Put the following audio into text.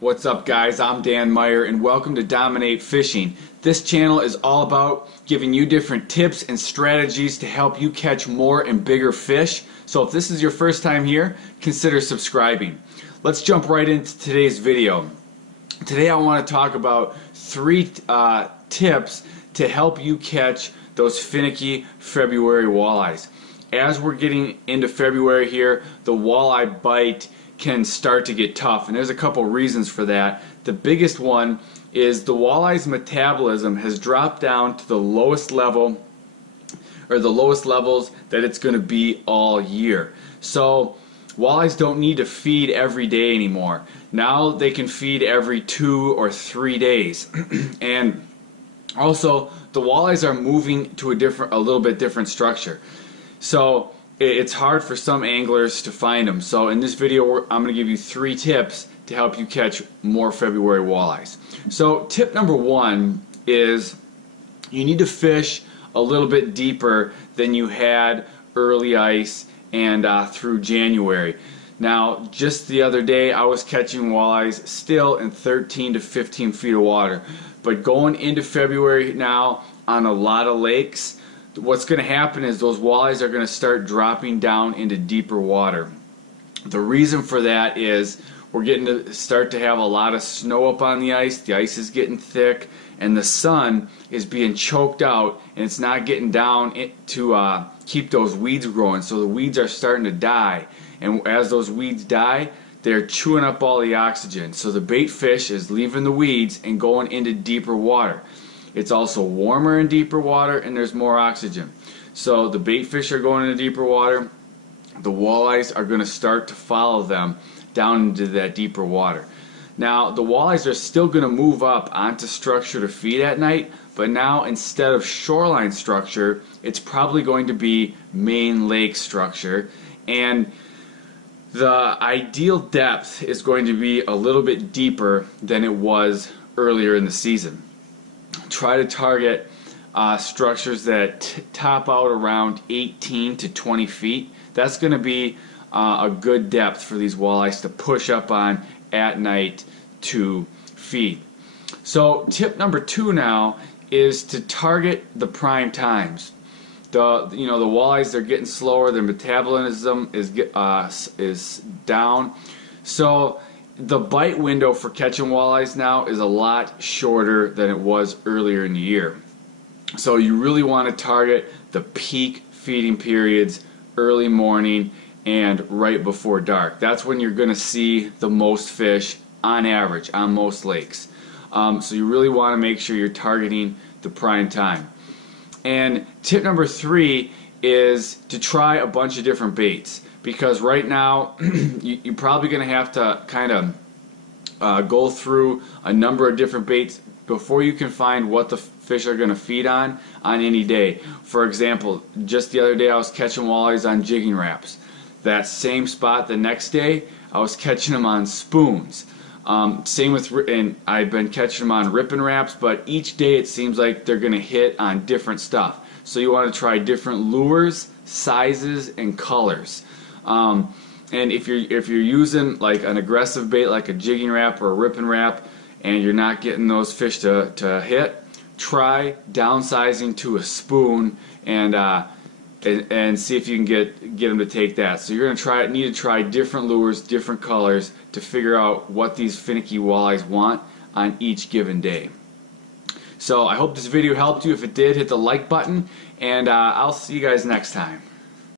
What's up, guys? I'm Dan Meyer and welcome to Dominate Fishing. This channel is all about giving you different tips and strategies to help you catch more and bigger fish. So if this is your first time here, consider subscribing. Let's jump right into today's video. Today I want to talk about three tips to help you catch those finicky February walleyes. As we're getting into February here, the walleye bite can start to get tough, and there's a couple reasons for that. The biggest one is the walleye's metabolism has dropped down to the lowest level, or the lowest levels that it's going to be all year. So walleyes don't need to feed every day anymore. Now they can feed every 2 or 3 days. And also the walleyes are moving to a little bit different structure. So it's hard for some anglers to find them. So in this video I'm going to give you 3 tips to help you catch more February walleyes. So tip number 1 is you need to fish a little bit deeper than you had early ice and through January. Now just the other day I was catching walleyes still in 13 to 15 feet of water. But going into February now on a lot of lakes, what's going to happen is those walleyes are going to start dropping down into deeper water. The reason for that is we're getting to start to have a lot of snow up on the ice is getting thick, and the sun is being choked out, and it's not getting down to keep those weeds growing. So the weeds are starting to die, and as those weeds die, they're chewing up all the oxygen. So the bait fish is leaving the weeds and going into deeper water. It's also warmer in deeper water and there's more oxygen. So the bait fish are going into deeper water. The walleyes are going to start to follow them down into that deeper water. Now the walleyes are still going to move up onto structure to feed at night, but now instead of shoreline structure, it's probably going to be main lake structure, and the ideal depth is going to be a little bit deeper than it was earlier in the season. Try to target structures that top out around 18 to 20 feet. That's going to be a good depth for these walleyes to push up on at night to feed. So tip number 2 now is to target the prime times. The walleyes, they're getting slower, their metabolism is down. So the bite window for catching walleyes now is a lot shorter than it was earlier in the year. So you really want to target the peak feeding periods, early morning and right before dark. That's when you're going to see the most fish on average on most lakes. So you really want to make sure you're targeting the prime time. And tip number 3 is to try a bunch of different baits, because right now you're probably going to have to kind of go through a number of different baits before you can find what the fish are going to feed on any day. For example, just the other day I was catching walleyes on jigging wraps. That same spot the next day I was catching them on spoons. Same with, and I've been catching them on ripping wraps, but each day it seems like they're going to hit on different stuff. So you want to try different lures, sizes, and colors. And if you're using like an aggressive bait like a jigging wrap or a ripping wrap and you're not getting those fish to hit, try downsizing to a spoon and see if you can get them to take that. So you're going to need to try different lures, different colors to figure out what these finicky walleyes want on each given day. So I hope this video helped you. If it did, hit the like button, and I'll see you guys next time.